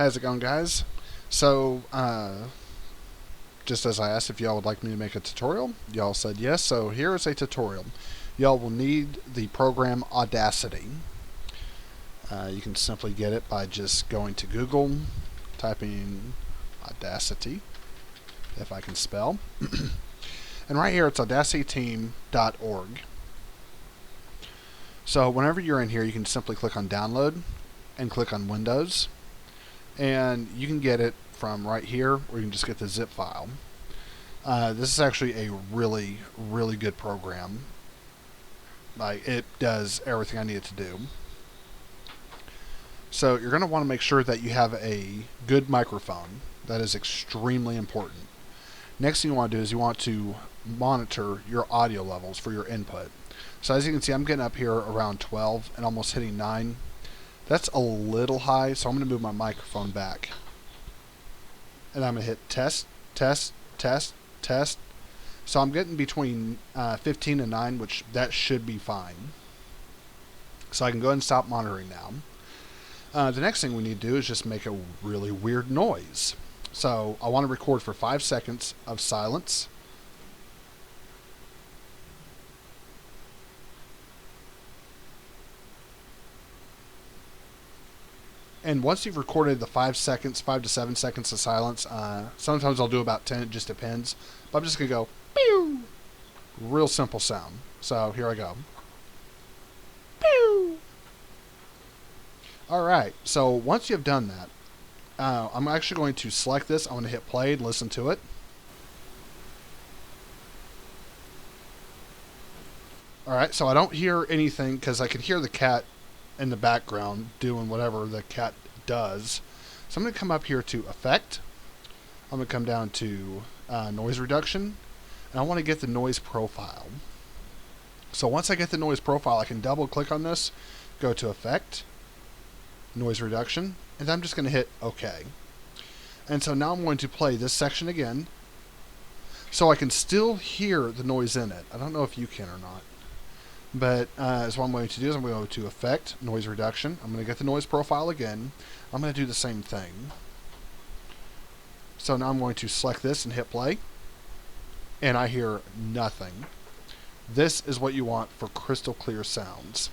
How's it going, guys? So, just as I asked if y'all would like me to make a tutorial, y'all said yes, so here is a tutorial. Y'all will need the program Audacity. You can simply get it by just going to Google, typing Audacity, if I can spell. And right here it's audacityteam.org. So whenever you're in here, you can simply click on Download and click on Windows. And you can get it from right here, or you can just get the zip file. This is actually a really, really good program. Like, it does everything I need it to do. So you're going to want to make sure that you have a good microphone. That is extremely important. Next thing you want to do is you want to monitor your audio levels for your input. So as you can see, I'm getting up here around 12 and almost hitting 9. That's a little high, so I'm going to move my microphone back. And I'm going to hit test, test, test, test. So I'm getting between 15 and 9, which that should be fine. So I can go ahead and stop monitoring now. The next thing we need to do is just make a really weird noise. So I want to record for 5 seconds of silence. And once you've recorded the 5 to 7 seconds of silence, sometimes I'll do about 10, it just depends. But I'm just going to go, pew! Real simple sound. So here I go. Pew! Alright, so once you've done that, I'm actually going to select this. I'm going to hit play and listen to it. Alright, so I don't hear anything because I can hear the cat in the background doing whatever the cat does. So I'm going to come up here to Effect. I'm going to come down to Noise Reduction, and I want to get the noise profile. So once I get the noise profile, I can double click on this, go to Effect, Noise Reduction, and I'm just going to hit OK. And so now I'm going to play this section again, so I can still hear the noise in it. I don't know if you can or not. But so what I'm going to do is I'm going to go to Effect, Noise Reduction. I'm going to get the noise profile again. I'm going to do the same thing. So now I'm going to select this and hit play. And I hear nothing. This is what you want for crystal clear sounds.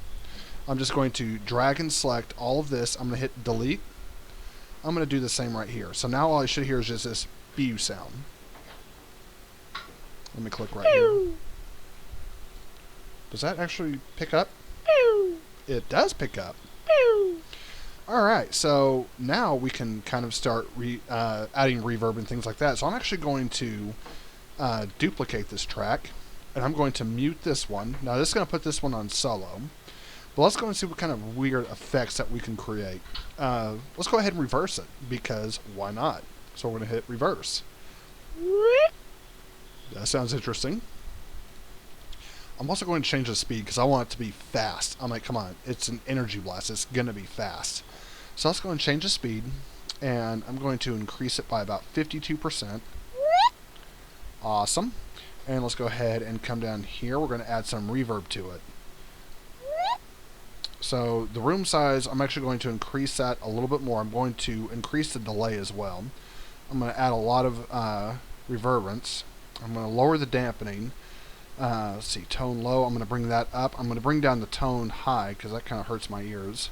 I'm just going to drag and select all of this. I'm going to hit delete. I'm going to do the same right here. So now all I should hear is just this BU sound. Let me click right here. Does that actually pick up? It does pick up. Alright, so now we can kind of start adding reverb and things like that. So I'm actually going to duplicate this track, and I'm going to mute this one. Now this is going to put this one on solo. But let's go and see what kind of weird effects that we can create. Let's go ahead and reverse it, because why not? So we're going to hit reverse. That sounds interesting. I'm also going to change the speed because I want it to be fast. I'm like, come on, it's an energy blast. It's going to be fast. So let's go and change the speed, and I'm going to increase it by about 52%. Awesome. And let's go ahead and come down here. We're going to add some reverb to it. So the room size, I'm actually going to increase that a little bit more. I'm going to increase the delay as well. I'm going to add a lot of reverberance. I'm going to lower the dampening. Let's see, tone low. I'm going to bring that up. I'm going to bring down the tone high because that kind of hurts my ears.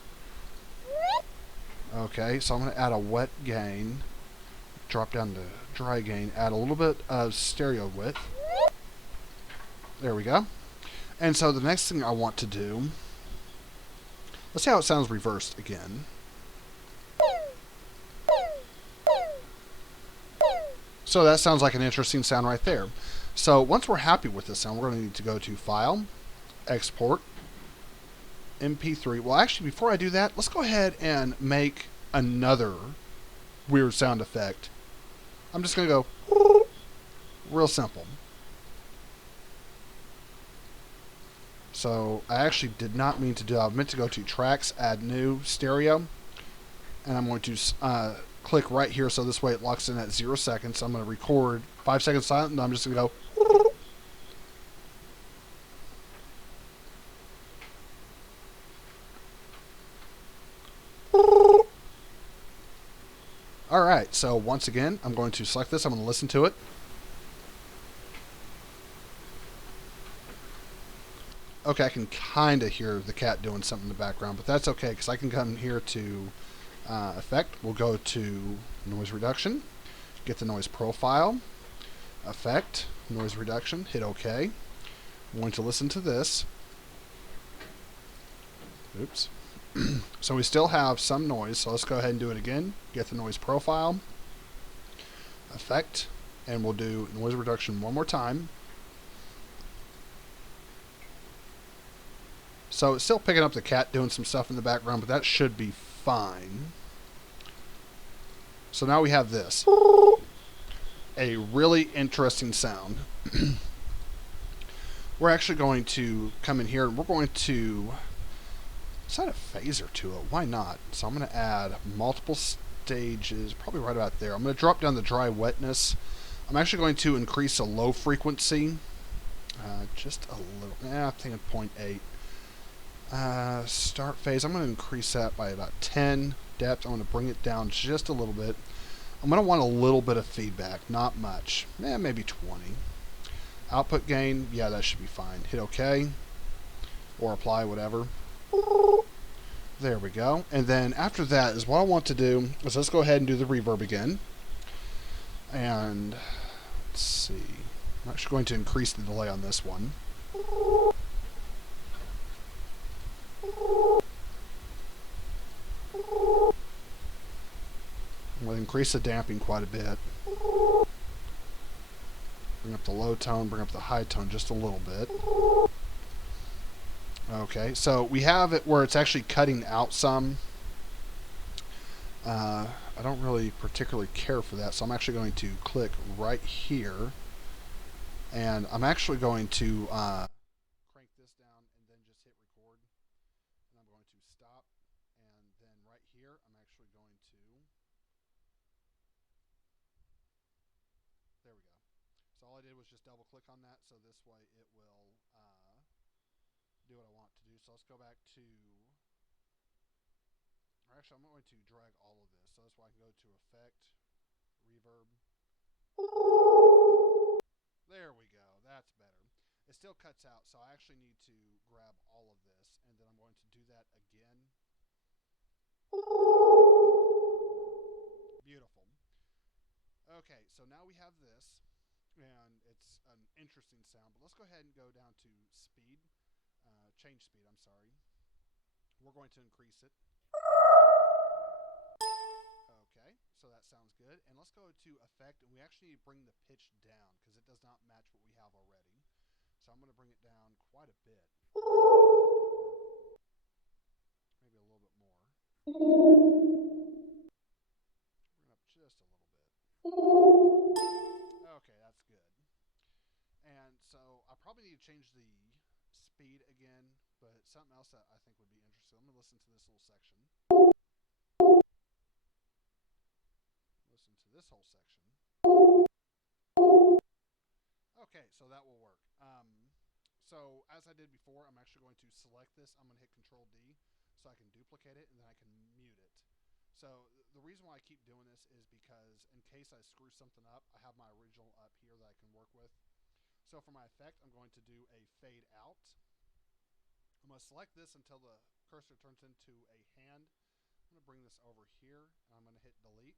Okay, so I'm going to add a wet gain. Drop down to dry gain. Add a little bit of stereo width. There we go. And so the next thing I want to do, let's see how it sounds reversed again. So that sounds like an interesting sound right there. So once we're happy with this sound, we're going to need to go to File, Export, MP3. Well, actually, before I do that, let's go ahead and make another weird sound effect. I'm just going to go real simple. So I actually did not mean to do that. I meant to go to Tracks, Add New, Stereo, and I'm going to click right here so this way it locks in at 0 seconds. I'm going to record 5 seconds silent, and I'm just going to go. All right, so once again, I'm going to select this. I'm going to listen to it. Okay, I can kind of hear the cat doing something in the background, but that's okay because I can come here to effect. We'll go to noise reduction, get the noise profile, effect, noise reduction, hit OK. I'm going to listen to this. Oops. So we still have some noise, so let's go ahead and do it again. Get the noise profile, effect, and we'll do noise reduction one more time. So it's still picking up the cat doing some stuff in the background, but that should be fine. So now we have this. A really interesting sound. We're actually going to come in here and we're going to add a phaser to it. Why not? So I'm going to add multiple stages, probably right about there. I'm going to drop down the dry wetness. I'm actually going to increase a low frequency. Just a little. I think at 0.8. Start phase, I'm going to increase that by about 10. Depth, I'm going to bring it down just a little bit. I'm going to want a little bit of feedback, not much. Maybe 20. Output gain, yeah, that should be fine. Hit OK. Or apply, whatever. There we go. And then after that is what I want to do is let's go ahead and do the reverb again. And let's see. I'm actually going to increase the delay on this one. I'm going to increase the damping quite a bit. Bring up the low tone, bring up the high tone just a little bit. Okay, so we have it where it's actually cutting out some. I don't really particularly care for that, so I'm actually going to click right here. And I'm actually going to crank this down and then just hit record. And I'm going to stop. And then right here, I'm actually going to... There we go. So all I did was just double click on that, so this way it will do what I want to do. So let's go back to... Or actually, I'm going to drag all of this. So that's why I can go to Effect, Reverb. There we go. That's better. It still cuts out, so I actually need to grab all of this, and then I'm going to do that again. Beautiful. Okay, so now we have this, and it's an interesting sound, but let's go ahead and go down to speed. Change speed, I'm sorry. We're going to increase it. Okay, so that sounds good. And let's go to effect, and we actually need to bring the pitch down because it does not match what we have already. So I'm going to bring it down quite a bit. Maybe a little bit more. Bring it up just a little bit. Okay, that's good. And so I probably need to change the speed again, but something else that I think would be interesting. Let me listen to this little section. Listen to this whole section. Okay, so that will work. So as I did before, I'm actually going to select this. I'm going to hit Control D so I can duplicate it and then I can mute it. So the reason why I keep doing this is because in case I screw something up, I have my original up here that I can work with. So for my effect, I'm going to do a fade out. I'm going to select this until the cursor turns into a hand. I'm going to bring this over here and I'm going to hit delete.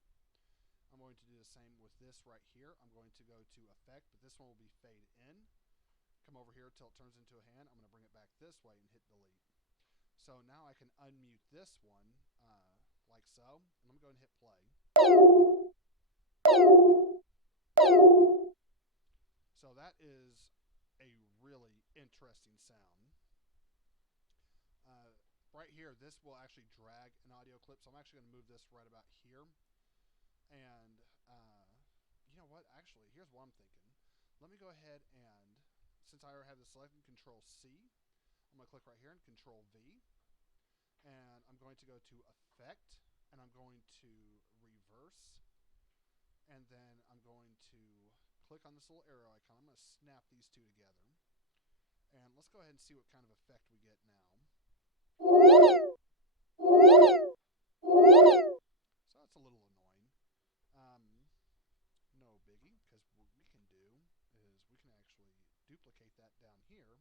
I'm going to do the same with this right here. I'm going to go to effect, but this one will be fade in. Come over here till it turns into a hand. I'm going to bring it back this way and hit delete. So now I can unmute this one like so. And I'm going to go ahead and hit play. So that is a really interesting sound. Right here, this will actually drag an audio clip. So I'm actually going to move this right about here. And you know what? Actually, here's what I'm thinking. Let me go ahead and, since I already have this selected, Control C. I'm going to click right here and Control V. And I'm going to go to Effect. And I'm going to Reverse. And then I'm going to click on this little arrow icon. I'm going to snap these two together. And let's go ahead and see what kind of effect we get now. So that's a little annoying. biggie, because what we can do is we can actually duplicate that down here,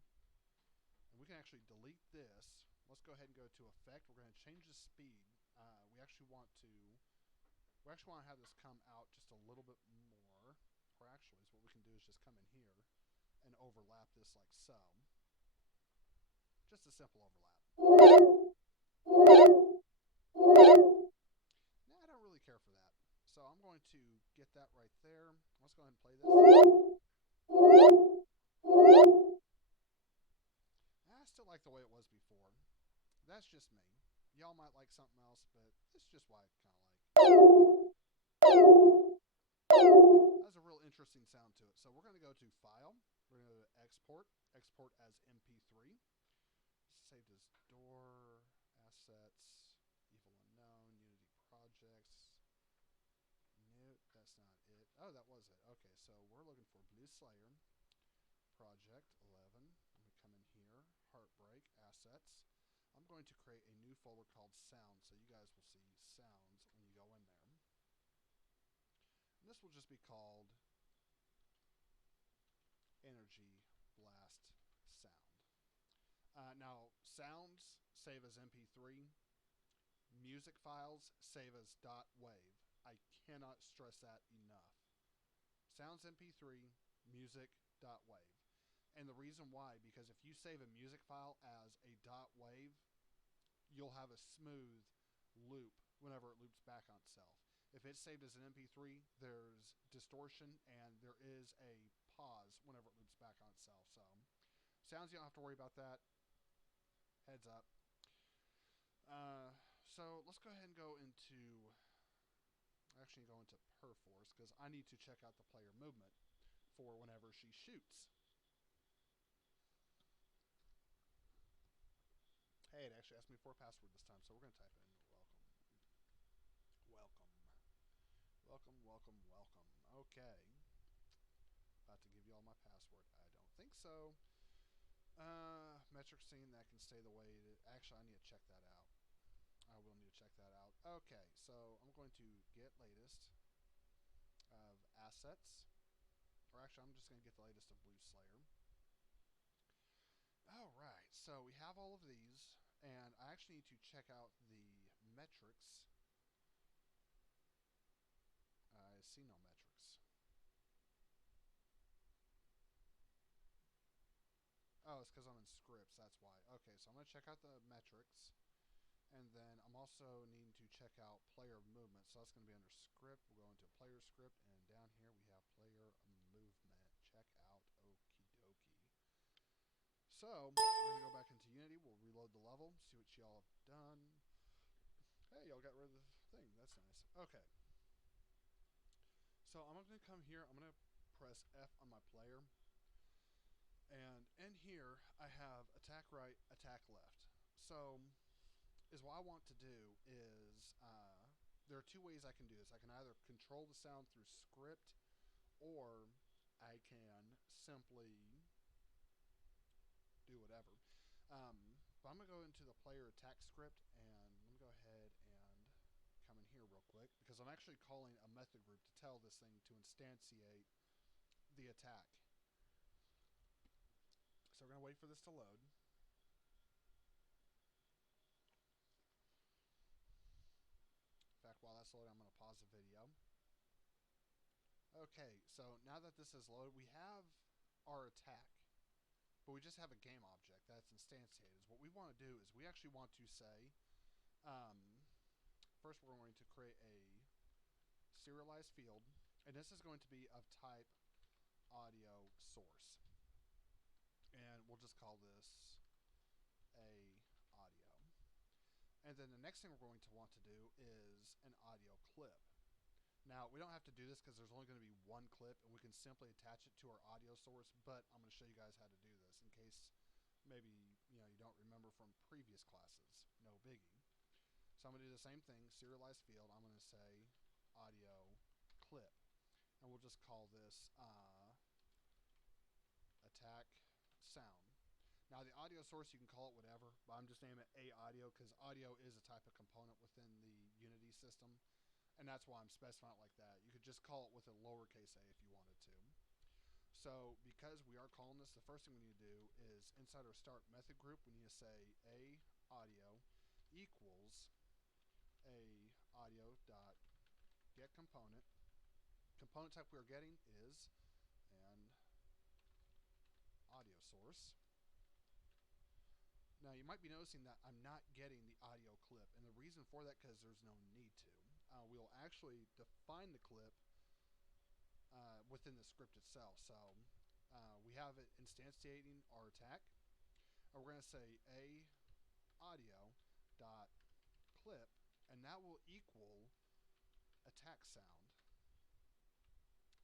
and we can actually delete this. Let's go ahead and go to Effect. We're going to change the speed. We actually want to have this come out just a little bit more. Or actually, is what we can do is just come in here and overlap this like so. Just a simple overlap. Now, I don't really care for that. So I'm going to get that right there. Let's go ahead and play this. I still like the way it was before. That's just me. Y'all might like something else, but it's just what I kind of like. Has a real interesting sound to it. So we're going to go to File. We're going to go to Export. Export as MP3. Saved as Door, Assets, Evil Unknown, Unity Projects. Nope, that's not it. Oh, that was it. Okay, so we're looking for Blue Slayer, Project 11. Let me come in here, Heartbreak, Assets. I'm going to create a new folder called Sounds, so you guys will see sounds when you go in there. And this will just be called Energy Blast Sound. Now, sounds save as MP3. Music files save as .wav. I cannot stress that enough. Sounds MP3, music .wav. And the reason why, because if you save a music file as a .wav, you'll have a smooth loop whenever it loops back on itself. If it's saved as an MP3, there's distortion and there is a pause whenever it loops back on itself. So, sounds, you don't have to worry about that. Heads up. So let's go ahead and go into Perforce, because I need to check out the player movement for whenever she shoots. Hey, it actually asked me for a password this time, so we're going to type in welcome. Okay. About to give you all my password. I don't think so. Metric scene, that can stay the way it is. Actually, I need to check that out. I will need to check that out. Okay, so I'm going to get latest of assets. Or actually, I'm just going to get the latest of Blue Slayer. Alright, so we have all of these, and I actually need to check out the metrics. I see no metrics. Oh, it's because I'm in scripts, that's why. Okay, so I'm going to check out the metrics, and then I'm also needing to check out player movement. So that's going to be under script. We'll go into player script, and down here we have player movement. Check out, okie dokie. So, we're going to go back into Unity. We'll reload the level, see what y'all have done. Hey, y'all got rid of the thing. That's nice. Okay. So, I'm going to come here. I'm going to press F on my player. And in here, I have attack right, attack left. So, what I want to do is, there are two ways I can do this. I can either control the sound through script, or I can simply do whatever. But I'm going to go into the player attack script, and let me go ahead and come in here real quick, because I'm actually calling a method group to tell this thing to instantiate the attack. So we're going to wait for this to load. In fact, while that's loading, I'm going to pause the video. Okay, so now that this is loaded, we have our attack, but we just have a game object that's instantiated. What we want to do is we actually want to say, first we're going to create a serialized field, and this is going to be of type audio source. And we'll just call this a audio. And then the next thing we're going to want to do is an audio clip. Now, we don't have to do this because there's only going to be one clip, and we can simply attach it to our audio source, but I'm going to show you guys how to do this in case maybe you don't remember from previous classes. No biggie. So I'm going to do the same thing, serialized field. I'm going to say audio clip, and we'll just call this attack sound. Now, the audio source, you can call it whatever, but I'm just naming it A audio because audio is a type of component within the Unity system. And that's why I'm specifying it like that. You could just call it with a lowercase a if you wanted to. So because we are calling this, the first thing we need to do is inside our start method group, we need to say a audio equals a audio dot get component. Component type we are getting is an audio source. Now you might be noticing that I'm not getting the audio clip, and the reason for that because there's no need to. We'll actually define the clip within the script itself. So we have it instantiating our attack, and we're going to say a audio dot clip, and that will equal attack sound.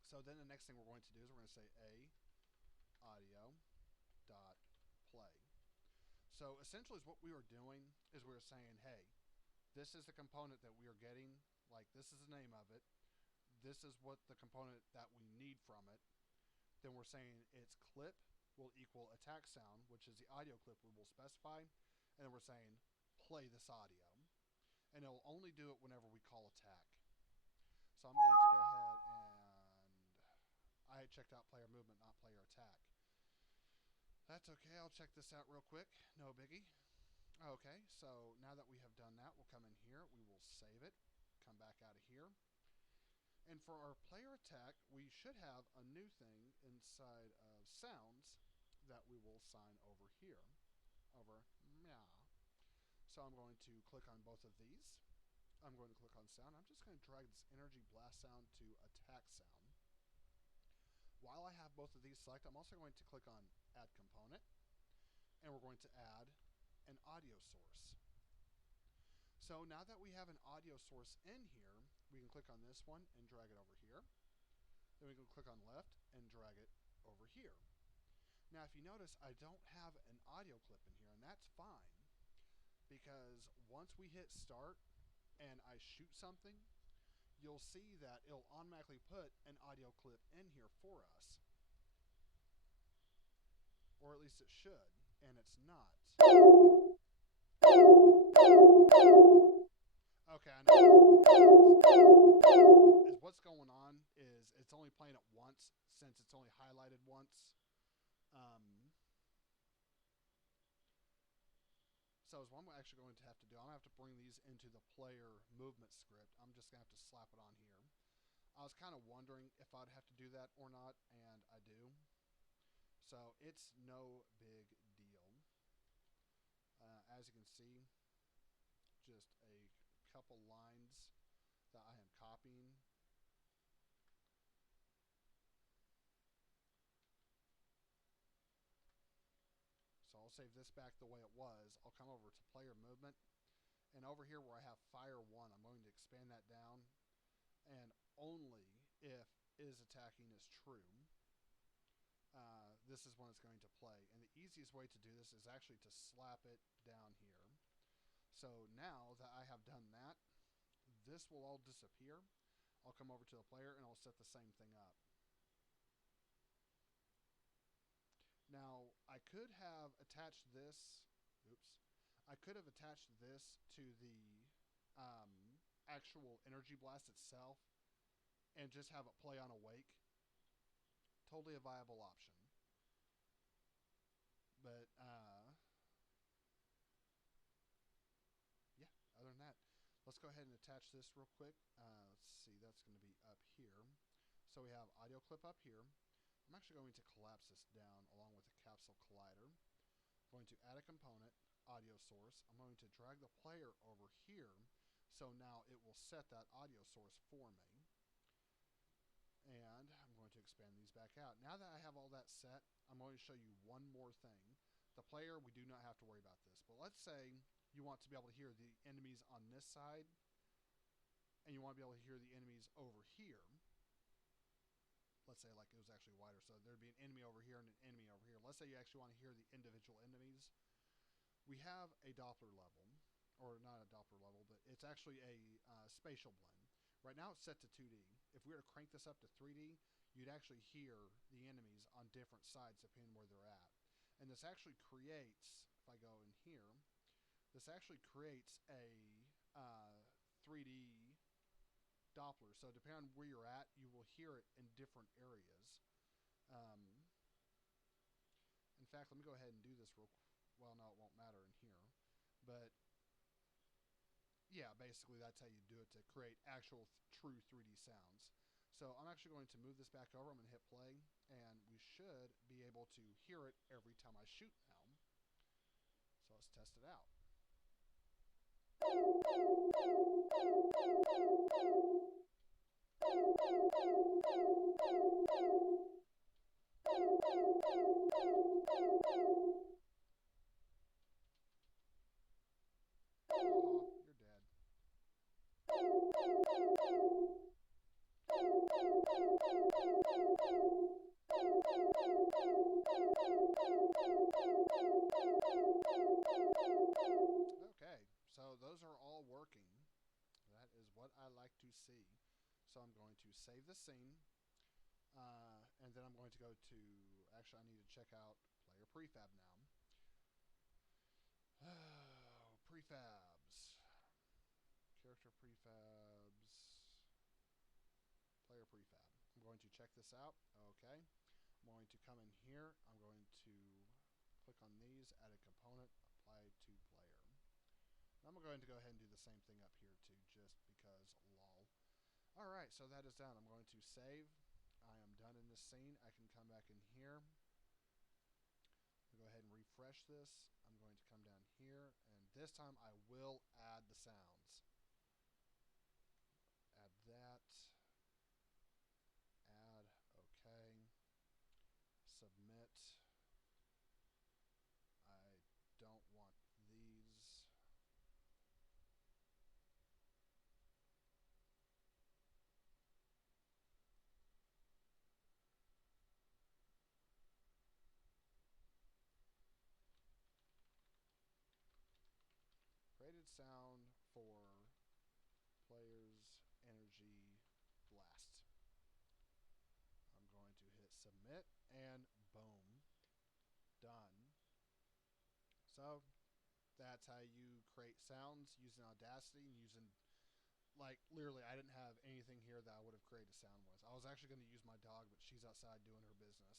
So then the next thing we're going to do is we're going to say a audio dot play. So essentially what we were doing is we were saying, hey, this is the component that we are getting, like this is the name of it, this is what the component that we need from it. Then we're saying its clip will equal attack sound, which is the audio clip we will specify, and then we're saying play this audio. And it'll only do it whenever we call attack. So I'm going to go ahead and I had checked out player movement, not player attack. That's okay, I'll check this out real quick, no biggie. Okay, so now that we have done that, we'll come in here, we will save it, come back out of here. And for our player attack, we should have a new thing inside of sounds that we will assign over here, over meow. So I'm going to click on both of these. I'm going to click on sound. I'm just going to drag this energy blast sound to attack sound. While I have both of these selected, I'm also going to click on add component, and we're going to add an audio source. So now that we have an audio source in here, we can click on this one and drag it over here. Then we can click on left and drag it over here. Now if you notice, I don't have an audio clip in here, and that's fine, because once we hit start and I shoot something, you'll see that it'll automatically put an audio clip in here for us. Or at least it should, and it's not. Okay, I know. Is what's going on is it's only playing it once, since it's only highlighted once. So what I'm actually going to have to do, I'm going to have to bring these into the player movement script. I'm just going to have to slap it on here. I was kind of wondering if I'd have to do that or not, and I do. So it's no big deal. As you can see, just a couple lines that I am copying. So I'll save this back the way it was. I'll come over to player movement, and over here where I have fire 1, I'm going to expand that down, and only if is attacking is true, this is when it's going to play. And the easiest way to do this is actually to slap it down here. So now that I have done that, this will all disappear. I'll come over to the player and I'll set the same thing up. Now I could have attached this, I could have attached this to the actual energy blast itself and just have it play on awake. Totally a viable option. But yeah, other than that, let's go ahead and attach this real quick. Let's see, that's going to be up here. So we have audio clip up here. I'm actually going to collapse this down along with the capsule collider. I'm going to add a component, audio source. I'm going to drag the player over here, so now it will set that audio source for me. And I'm going to expand these back out. Now that I have all that set, I'm going to show you one more thing. The player, we do not have to worry about this, but let's say you want to be able to hear the enemies on this side, and you want to be able to hear the enemies over here. Let's say like it was actually wider, so there'd be an enemy over here and an enemy over here. Let's say you actually want to hear the individual enemies. We have a Doppler level, or not a Doppler level, but it's actually a spatial blend. Right now it's set to 2D. If we were to crank this up to 3D, you'd actually hear the enemies on different sides depending where they're at. And this actually creates, if I go in here, this actually creates a 3D Doppler. So depending on where you're at, you will hear it in different areas. In fact, let me go ahead and do this real quick. Well, no, it won't matter in here. But yeah, basically that's how you do it to create actual true 3D sounds. So I'm actually going to move this back over. I'm going to hit play, and we should be able to hear it every time I shoot now. So let's test it out. Oh, you're dead. Okay, so those are all working. That is what I like to see. So I'm going to save the scene, and then I'm going to go to, actually I need to check out player prefab now. Prefabs. Character prefabs. Player prefab. I'm going to check this out. Okay. I'm going to come in here. I'm going to click on these, add a component, apply to player. I'm going to go ahead and do the same thing up here too, just because lol. Alright, so that is done. I'm going to save. I am done in this scene. I can come back in here. I'll go ahead and refresh this. I'm going to come down here, and this time I will add the sounds. Add that. Add. Okay. Submit. I don't want these. Created sound for player's energy blast. I'm going to hit submit, and boom, done. So that's how you create sounds using Audacity and using, like, literally I didn't have anything here that I would have created a sound with. I was actually going to use my dog, but she's outside doing her business.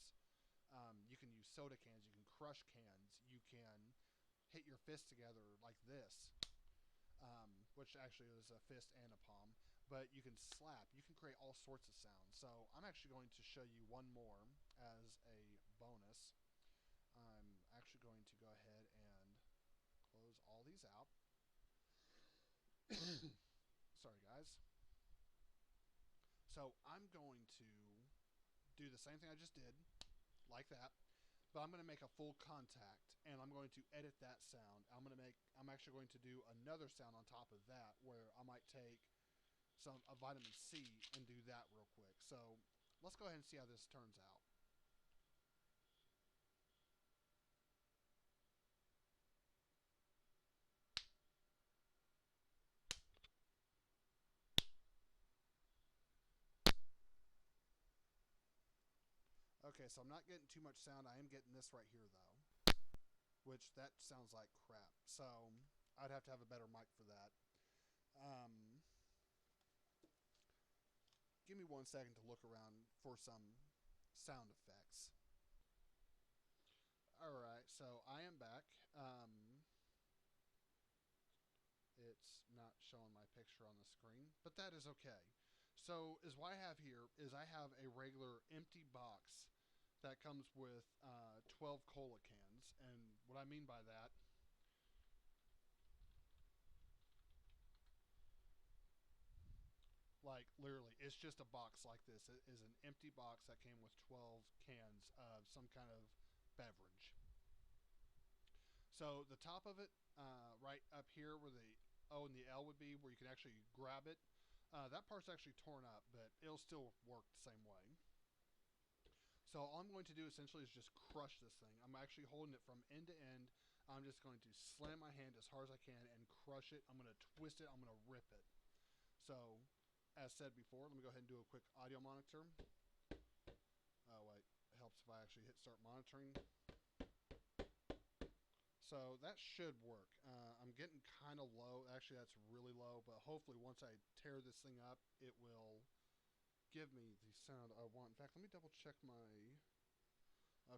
You can use soda cans, you can crush cans, you can hit your fists together like this, which actually is a fist and a palm, but you can slap, you can create all sorts of sounds. So I'm actually going to show you one more as a bonus. I'm actually going to go ahead and close all these out. Sorry guys. So I'm going to do the same thing I just did, like that, but I'm going to make a full contact, and I'm going to edit that sound. I'm actually going to do another sound on top of that, where I might take a vitamin C and do that real quick. So let's go ahead and see how this turns out. Okay, so I'm not getting too much sound. I am getting this right here, though, which that sounds like crap. So I'd have to have a better mic for that. Give me 1 second to look around for some sound effects. Alright, so I am back. It's not showing my picture on the screen, but that is okay. So is what I have here is I have a regular empty box that comes with 12 cola cans, and what I mean by that, like literally, it's just a box like this. It is an empty box that came with 12 cans of some kind of beverage. So the top of it, right up here where the O and the L would be, where you can actually grab it, that part's actually torn up, but it'll still work the same way. So all I'm going to do essentially is just crush this thing. I'm actually holding it from end to end. I'm just going to slam my hand as hard as I can and crush it. I'm going to twist it. I'm going to rip it. So, as said before, let me go ahead and do a quick audio monitor. Oh wait, it helps if I actually hit start monitoring. So So that should work. I'm getting kind of low. Actually, that's really low, but hopefully once I tear this thing up, it will give me the sound I want. In fact, let me double check my...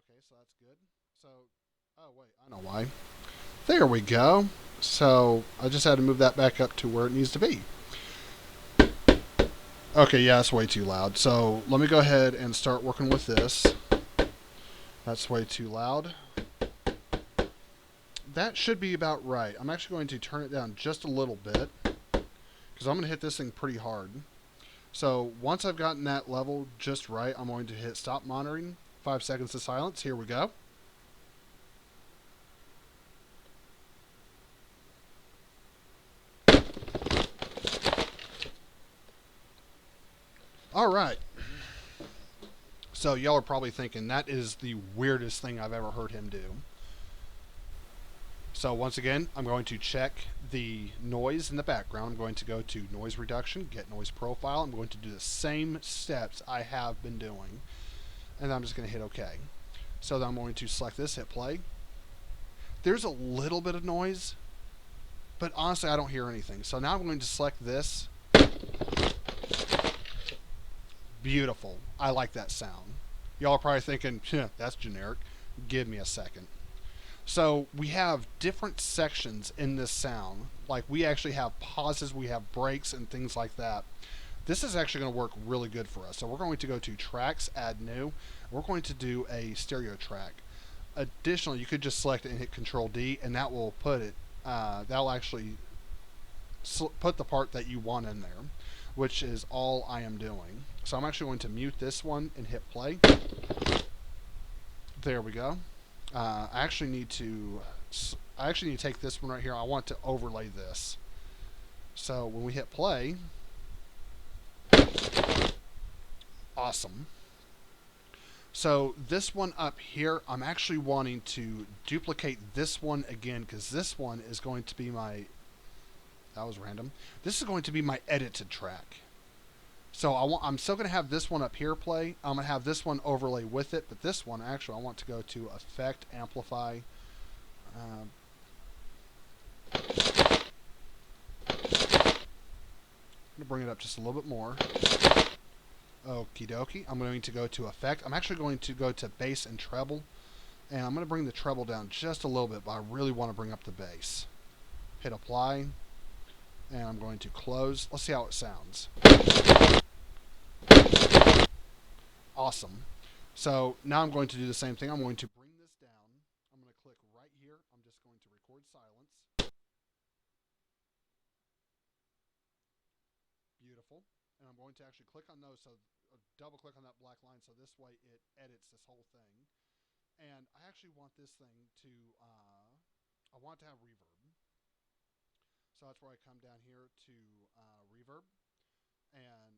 Okay, so that's good. So, oh wait, I know why. There we go. So I just had to move that back up to where it needs to be. Okay, yeah, that's way too loud. So let me go ahead and start working with this. That's way too loud. That should be about right. I'm actually going to turn it down just a little bit because I'm going to hit this thing pretty hard. So once I've gotten that level just right, I'm going to hit stop monitoring. 5 seconds of silence. Here we go. All right. So y'all are probably thinking that is the weirdest thing I've ever heard him do. So once again, I'm going to check the noise in the background. I'm going to go to noise reduction, get noise profile. I'm going to do the same steps I have been doing. And I'm just going to hit OK. So then I'm going to select this, hit play. There's a little bit of noise, but honestly, I don't hear anything. So now I'm going to select this. Beautiful. I like that sound. Y'all are probably thinking, that's generic. Give me a second. So we have different sections in this sound. Like we actually have pauses, we have breaks, and things like that. This is actually going to work really good for us. So we're going to go to tracks, add new. We're going to do a stereo track. Additionally, you could just select it and hit Control D, and that will put it. That'll actually put the part that you want in there, which is all I am doing. So I'm actually going to mute this one and hit play. There we go. I actually need to take this one right here. I want to overlay this. So when we hit play, awesome. So this one up here, I'm actually wanting to duplicate this one again because this one is going to be my... That was random. This is going to be my edited track. So I'm still going to have this one up here play. I'm going to have this one overlay with it, but this one actually I want to go to Effect, Amplify. I'm going to bring it up just a little bit more. Okie dokie. I'm going to go to Effect. I'm actually going to go to Bass and Treble. And I'm going to bring the treble down just a little bit, but I really want to bring up the bass. Hit Apply. And I'm going to close. Let's see how it sounds. Awesome. So now I'm going to do the same thing. I'm going to bring this down. I'm going to click right here. I'm just going to record silence. Beautiful. And I'm going to actually click on those, so double click on that black line, so this way it edits this whole thing. And I actually want this thing to, I want to have reverb. So that's where I come down here to reverb. And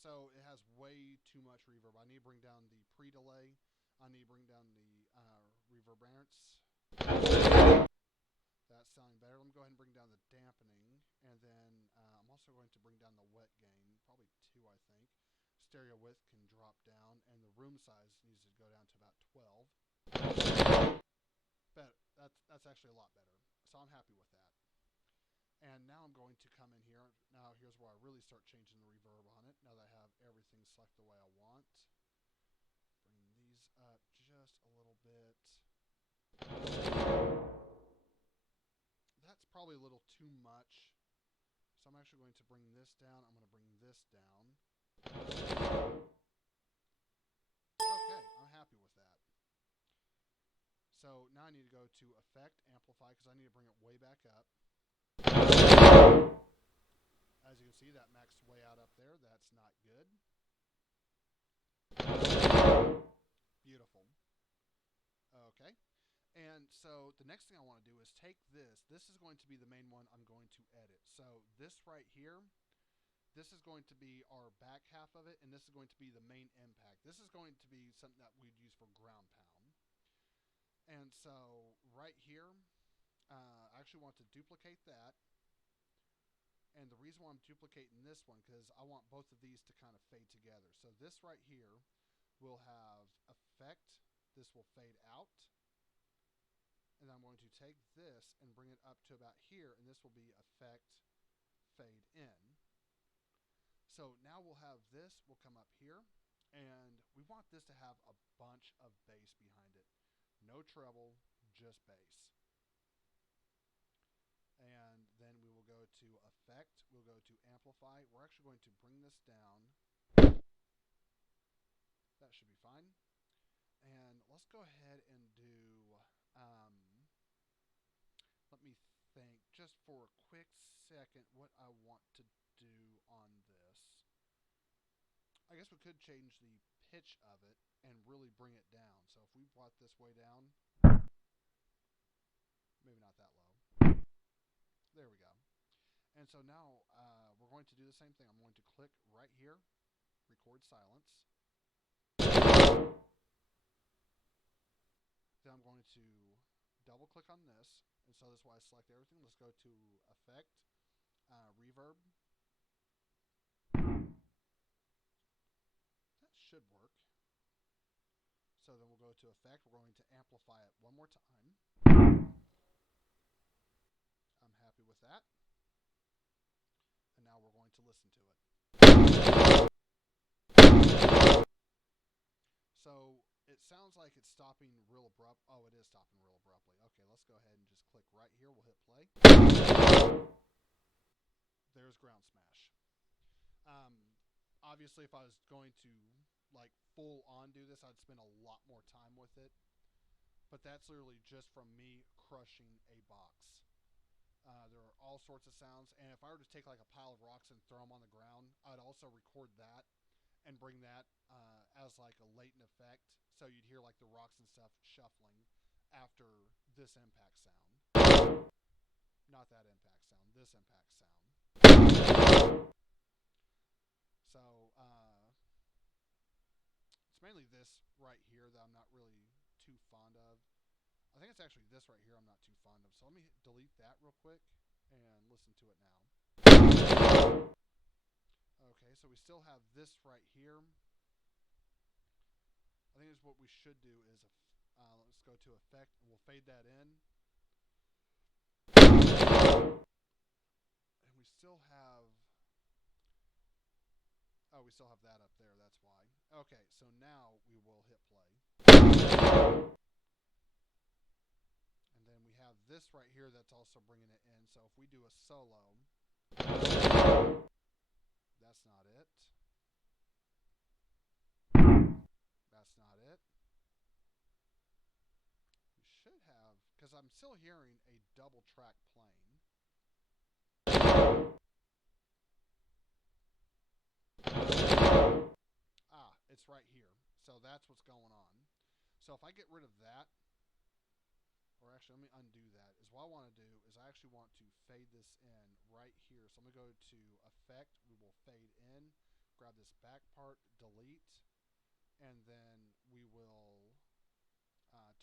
so it has way too much reverb. I need to bring down the pre-delay. I need to bring down the reverberance. That's sounding better. Let me go ahead and bring down the dampening. And then I'm also going to bring down the wet gain, probably 2, I think. Stereo width can drop down, and the room size needs to go down to about 12. But that's actually a lot better. So I'm happy with that. And now I'm going to come in here. Now here's where I really start changing the reverb on it. Now that I have everything selected the way I want. Bring these up just a little bit. That's probably a little too much. So I'm actually going to bring this down. I'm going to bring this down. Okay, I'm happy with that. So now I need to go to Effect, Amplify, because I need to bring it way back up. As you can see, that maxed way out up there. That's not good. Beautiful. Okay. And so the next thing I want to do is take this. This is going to be the main one I'm going to edit. So this right here, this is going to be our back half of it, and this is going to be the main impact. This is going to be something that we'd use for ground pound. And so right here, I actually want to duplicate that. And the reason why I'm duplicating this one, because I want both of these to kind of fade together. So this right here will have Effect, This will fade out. And I'm going to take this and bring it up to about here, and this will be effect fade in. So now we'll have this will come up here, and we want this to have a bunch of bass behind it. No treble, just bass. And then we will go to effect, we'll go to amplify. We're actually going to bring this down. That should be fine. And let's go ahead and do, let me think just for a quick second what I want to do on this. I guess we could change the pitch of it and really bring it down. So if we brought this way down, maybe not that low. There we go. And so now we're going to do the same thing. I'm going to click right here, record silence. Then I'm going to double click on this. And so this is why I select everything. Let's go to effect, reverb. That should work. So then we'll go to effect. We're going to amplify it one more time. I'm happy with that. And now we're going to listen to it. So it sounds like it's stopping real abrupt. Oh, it is stopping real abruptly. Okay, let's go ahead and just click right here. We'll hit play. There's ground smash. Obviously, if I was going to like full on do this, I'd spend a lot more time with it. But that's literally just from me crushing a box. There are all sorts of sounds, and if I were to take like a pile of rocks and throw them on the ground, I'd also record that and bring that as like a latent effect, so you'd hear like the rocks and stuff shuffling after this impact sound. Not that impact sound, this impact sound. So it's mainly this right here that I'm not really too fond of. I think it's actually this right here I'm not too fond of. So let me delete that real quick and listen to it now. Okay, so we still have this right here. I think is what we should do is let's go to effect and we'll fade that in. And we still have, oh, we still have that up there, that's why. Okay, so now we will hit play. And then we have this right here that's also bringing it in. So if we do a solo, that's not it. That's not it. We should have, because I'm still hearing a double track playing. Ah, it's right here. So that's what's going on. So if I get rid of that, or actually let me undo that, is what I want to do is I actually want to fade this in right here. So I'm going to go to effect, we will fade in, grab this back part, delete, and then we will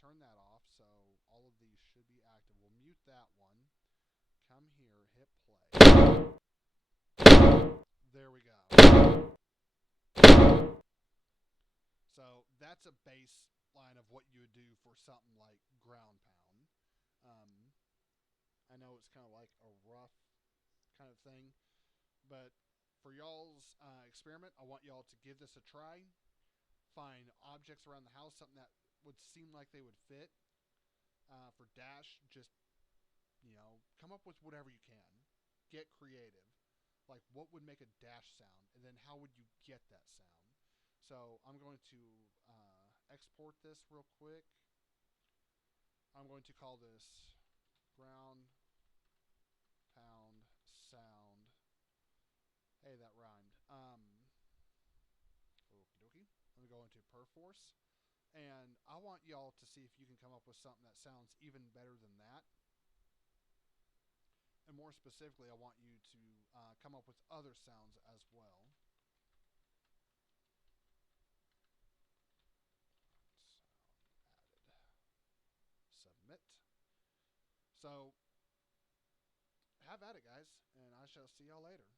turn that off. So all of these should be active. We'll mute that one. Come here, hit play. There we go. So that's a baseline of what you would do for something like ground pound. I know it's kind of like a rough kind of thing, but for y'all's experiment, I want y'all to give this a try. Find objects around the house, something that would seem like they would fit. For dash, just come up with whatever you can. Get creative. Like, what would make a dash sound, and then how would you get that sound? So I'm going to export this real quick. I'm going to call this ground pound sound. Hey, that rhymed. Okie dokie. Let me go into Perforce. And I want y'all to see if you can come up with something that sounds even better than that. And more specifically, I want you to come up with other sounds as well. Sound added. Submit. So, have at it, guys, and I shall see y'all later.